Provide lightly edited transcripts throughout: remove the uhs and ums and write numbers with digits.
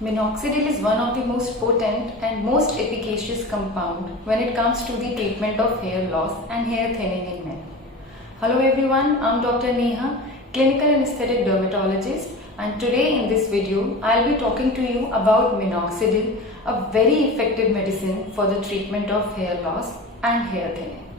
Minoxidil is one of the most potent and most efficacious compound when it comes to the treatment of hair loss and hair thinning in men. Hello everyone, I'm Dr. Neha, clinical and aesthetic dermatologist, and today in this video I'll be talking to you about minoxidil, a very effective medicine for the treatment of hair loss and hair thinning.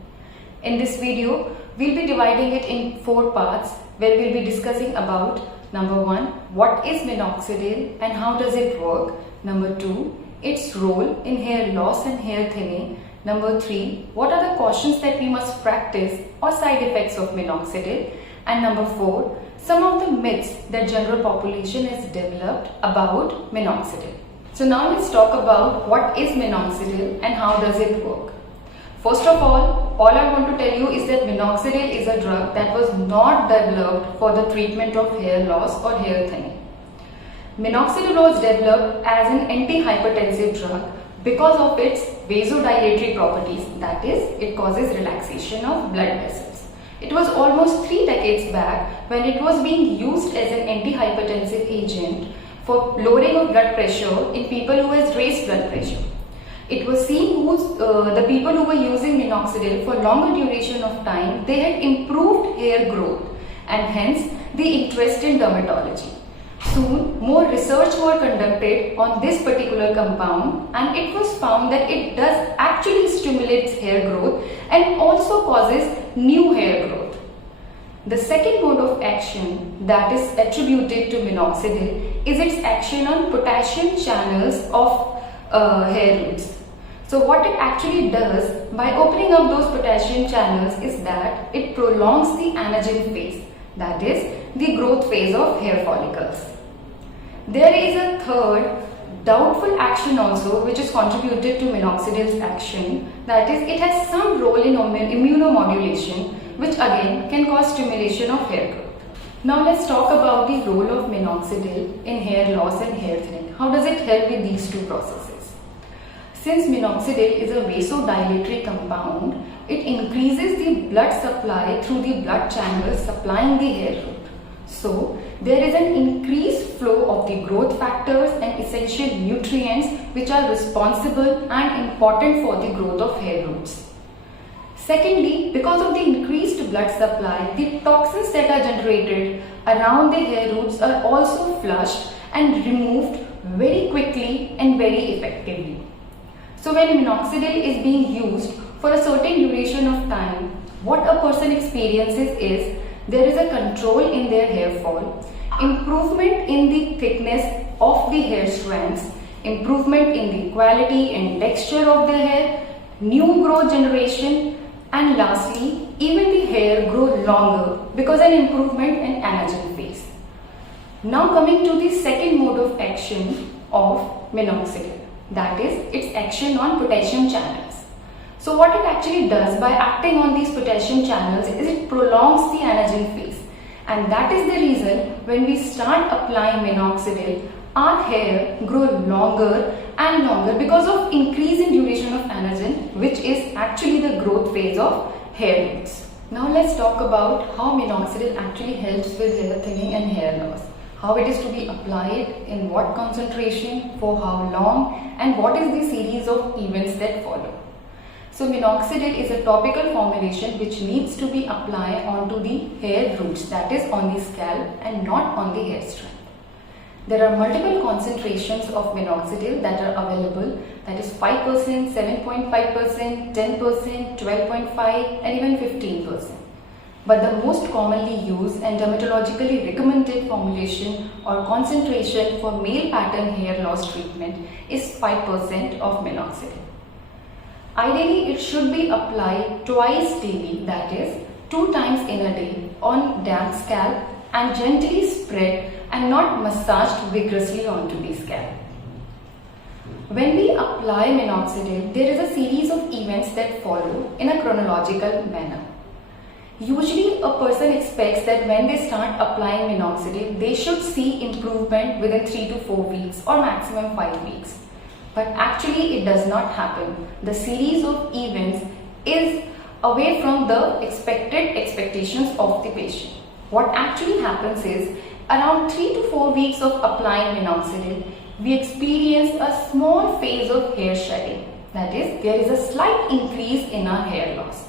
In this video, we'll be dividing it in 4 parts where we'll be discussing about Number 1, what is minoxidil and how does it work? Number 2, its role in hair loss and hair thinning. Number 3, what are the cautions that we must practice or side effects of minoxidil? And number 4, some of the myths that general population has developed about minoxidil. So now let's talk about what is minoxidil and how does it work. First of all I want to tell you is that minoxidil is a drug that was not developed for the treatment of hair loss or hair thinning. Minoxidil was developed as an antihypertensive drug because of its vasodilatory properties, that is, it causes relaxation of blood vessels. It was almost 3 decades back when it was being used as an antihypertensive agent for lowering of blood pressure in people who has raised blood pressure. It was seen the people who were using minoxidil for longer duration of time, they had improved hair growth and hence the interest in dermatology. Soon, more research were conducted on this particular compound and it was found that it does actually stimulates hair growth and also causes new hair growth. The second mode of action that is attributed to minoxidil is its action on potassium channels of hair roots. So what it actually does by opening up those potassium channels is that it prolongs the anagen phase, that is the growth phase of hair follicles. There is a third doubtful action also which is contributed to minoxidil's action, that is it has some role in immunomodulation which again can cause stimulation of hair growth. Now let's talk about the role of minoxidil in hair loss and hair thinning. How does it help with these two processes? Since minoxidil is a vasodilatory compound, it increases the blood supply through the blood channels supplying the hair root. So, there is an increased flow of the growth factors and essential nutrients which are responsible and important for the growth of hair roots. Secondly, because of the increased blood supply, the toxins that are generated around the hair roots are also flushed and removed very quickly and very effectively. So when minoxidil is being used for a certain duration of time, what a person experiences is there is a control in their hair fall, improvement in the thickness of the hair strands, improvement in the quality and texture of the hair, new growth generation, and lastly, even the hair grow longer because an improvement in anagen phase. Now coming to the second mode of action of minoxidil, that is its action on potassium channels. So what it actually does by acting on these potassium channels is it prolongs the anagen phase, and that is the reason when we start applying minoxidil, our hair grow longer and longer because of increase in duration of anagen, which is actually the growth phase of hair roots. Now let's talk about how minoxidil actually helps with hair thinning and hair loss. How it is to be applied, in what concentration, for how long, and what is the series of events that follow. So minoxidil is a topical formulation which needs to be applied onto the hair roots, that is on the scalp and not on the hair strand. There are multiple concentrations of minoxidil that are available, that is 5%, 7.5%, 10%, 12.5% and even 15%. But the most commonly used and dermatologically recommended formulation or concentration for male pattern hair loss treatment is 5% of minoxidil. Ideally, it should be applied twice daily, that is 2 times in a day on damp scalp and gently spread and not massaged vigorously onto the scalp. When we apply minoxidil, there is a series of events that follow in a chronological manner. Usually a person expects that when they start applying minoxidil, they should see improvement within 3 to 4 weeks or maximum 5 weeks. But actually it does not happen. The series of events is away from the expected expectations of the patient. What actually happens is around 3 to 4 weeks of applying minoxidil, we experience a small phase of hair shedding. That is, there is a slight increase in our hair loss.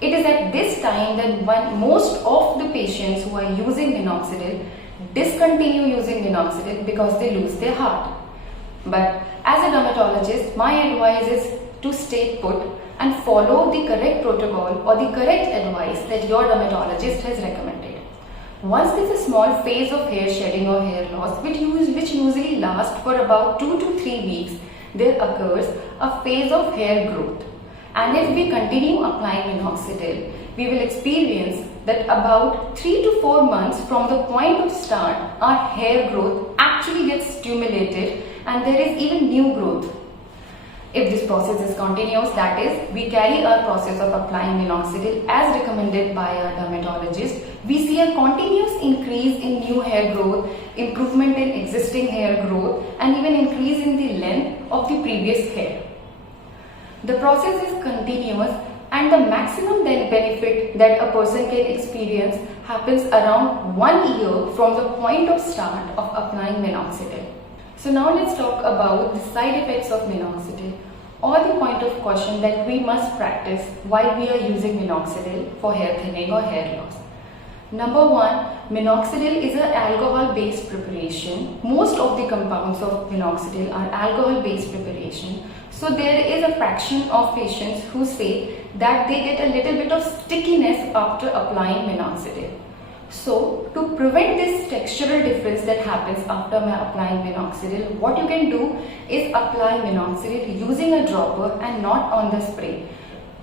It is at this time that when most of the patients who are using minoxidil discontinue using minoxidil because they lose their heart. But as a dermatologist, my advice is to stay put and follow the correct protocol or the correct advice that your dermatologist has recommended. Once there is a small phase of hair shedding or hair loss, which usually lasts for about 2 to 3 weeks, there occurs a phase of hair growth. And if we continue applying minoxidil, we will experience that about 3 to 4 months from the point of start, our hair growth actually gets stimulated and there is even new growth. If this process is continuous, that is, we carry our process of applying minoxidil as recommended by our dermatologist, we see a continuous increase in new hair growth, improvement in existing hair growth, and even increase in the length of the previous hair. The process is continuous and the maximum benefit that a person can experience happens around 1 year from the point of start of applying minoxidil. So now let's talk about the side effects of minoxidil or the point of caution that we must practice while we are using minoxidil for hair thinning or hair loss. Number 1, minoxidil is an alcohol-based preparation. Most of the compounds of minoxidil are alcohol-based preparation. So there is a fraction of patients who say that they get a little bit of stickiness after applying minoxidil. So to prevent this textural difference that happens after applying minoxidil, what you can do is apply minoxidil using a dropper and not on the spray.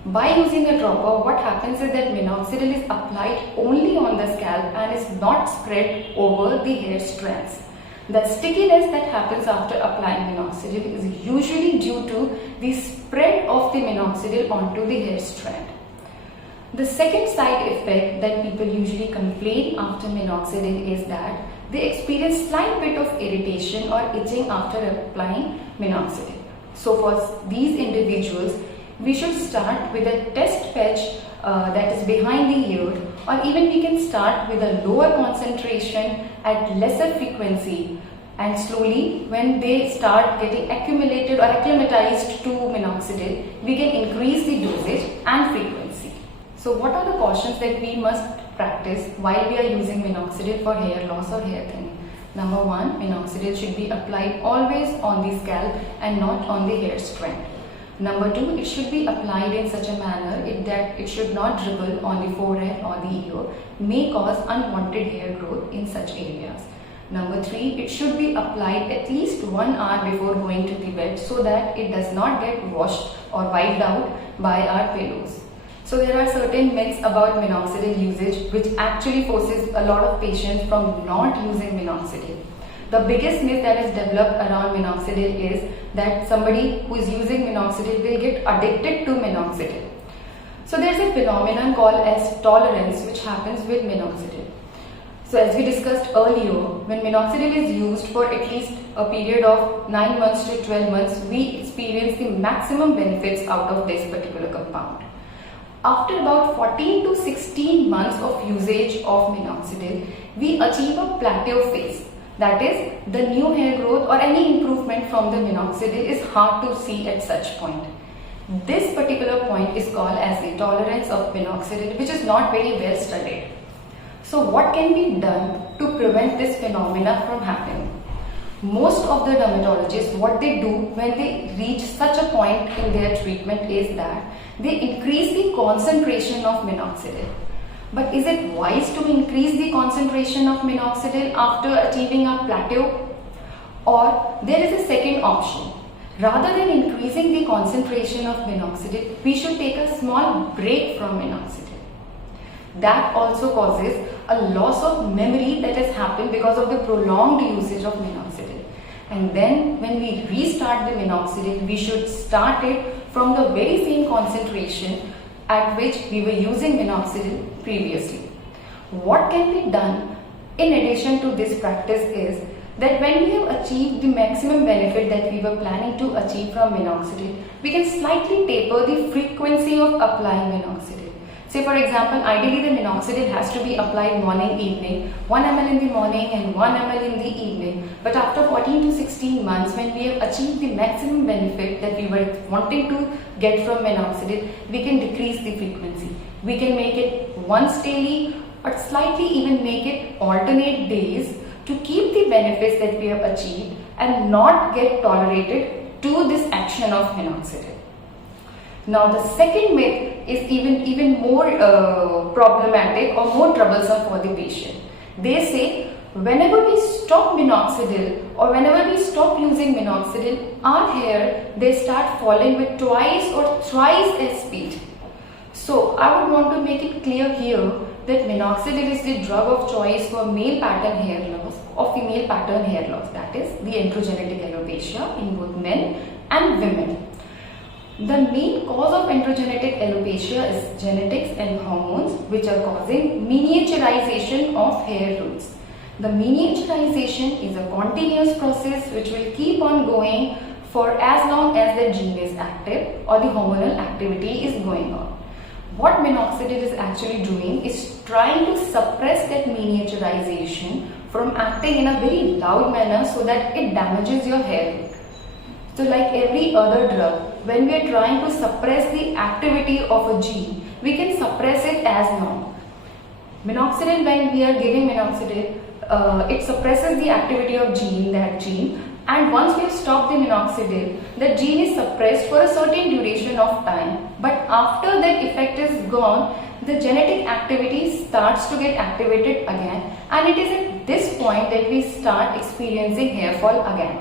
By using a dropper, what happens is that minoxidil is applied only on the scalp and is not spread over the hair strands. The stickiness that happens after applying minoxidil is usually due to the spread of the minoxidil onto the hair strand. The second side effect that people usually complain after minoxidil is that they experience slight bit of irritation or itching after applying minoxidil. So for these individuals, we should start with a test patch that is behind the ear, or even we can start with a lower concentration at lesser frequency, and slowly when they start getting accumulated or acclimatized to minoxidil, we can increase the dosage and frequency. So what are the cautions that we must practice while we are using minoxidil for hair loss or hair thinning? Number 1, minoxidil should be applied always on the scalp and not on the hair strand. Number 2, it should be applied in such a manner that it should not dribble on the forehead or the ear, may cause unwanted hair growth in such areas. Number 3, it should be applied at least 1 hour before going to the bed so that it does not get washed or wiped out by our pillows. So there are certain myths about minoxidil usage which actually forces a lot of patients from not using minoxidil. The biggest myth that is developed around minoxidil is that somebody who is using minoxidil will get addicted to minoxidil. So there is a phenomenon called as tolerance which happens with minoxidil. So as we discussed earlier, when minoxidil is used for at least a period of 9 months to 12 months, we experience the maximum benefits out of this particular compound. After about 14 to 16 months of usage of minoxidil, we achieve a plateau phase. That is, the new hair growth or any improvement from the minoxidil is hard to see at such point. This particular point is called as the tolerance of minoxidil, which is not very well studied. So what can be done to prevent this phenomena from happening? Most of the dermatologists, what they do when they reach such a point in their treatment is that they increase the concentration of minoxidil. But is it wise to increase the concentration of minoxidil after achieving a plateau? Or there is a second option. Rather than increasing the concentration of minoxidil, we should take a small break from minoxidil. That also causes a loss of memory that has happened because of the prolonged usage of minoxidil. And then when we restart the minoxidil, we should start it from the very same concentration at which we were using minoxidil previously. What can be done in addition to this practice is that when we have achieved the maximum benefit that we were planning to achieve from minoxidil, we can slightly taper the frequency of applying minoxidil. Say for example, ideally the minoxidil has to be applied morning, evening, 1 ml in the morning and 1 ml in the evening. But after 14 to 16 months, when we have achieved the maximum benefit that we were wanting to get from minoxidil, we can decrease the frequency. We can make it once daily or slightly even make it alternate days to keep the benefits that we have achieved and not get tolerated to this action of minoxidil. Now the second myth is even more problematic or more troublesome for the patient. They say whenever we stop minoxidil or whenever we stop using minoxidil, our hair, they start falling with twice or thrice as speed. So I would want to make it clear here that minoxidil is the drug of choice for male pattern hair loss or female pattern hair loss, that is the androgenetic alopecia in both men and women. The main cause of androgenetic alopecia is genetics and hormones, which are causing miniaturization of hair roots. The miniaturization is a continuous process which will keep on going for as long as the gene is active or the hormonal activity is going on. What minoxidil is actually doing is trying to suppress that miniaturization from acting in a very loud manner so that it damages your hair root. So like every other drug, when we are trying to suppress the activity of a gene, we can suppress it as normal. Minoxidil, when we are giving minoxidil, it suppresses the activity of that gene, and once we have stopped the minoxidil, the gene is suppressed for a certain duration of time. But after that effect is gone, the genetic activity starts to get activated again, and it is at this point that we start experiencing hair fall again.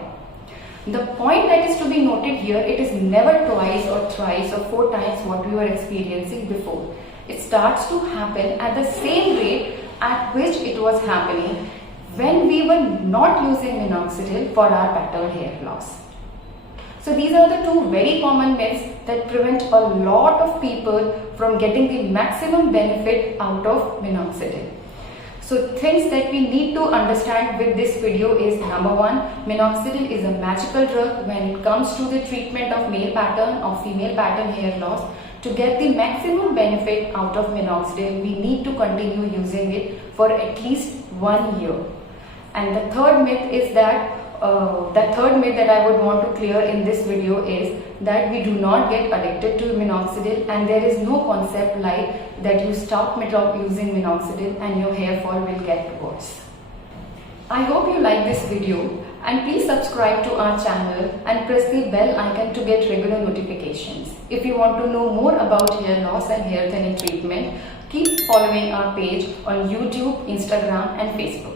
The point that is to be noted here, it is never twice or thrice or 4 times what we were experiencing before. It starts to happen at the same rate at which it was happening when we were not using minoxidil for our pattern hair loss. So these are the 2 very common myths that prevent a lot of people from getting the maximum benefit out of minoxidil. So things that we need to understand with this video is, number 1, minoxidil is a magical drug when it comes to the treatment of male pattern or female pattern hair loss. To get the maximum benefit out of minoxidil, we need to continue using it for at least 1 year. And the third myth is that I would want to clear in this video is that we do not get addicted to minoxidil, and there is no concept like that you stop using minoxidil and your hair fall will get worse. I hope you like this video, and please subscribe to our channel and press the bell icon to get regular notifications. If you want to know more about hair loss and hair thinning treatment, keep following our page on YouTube, Instagram and Facebook.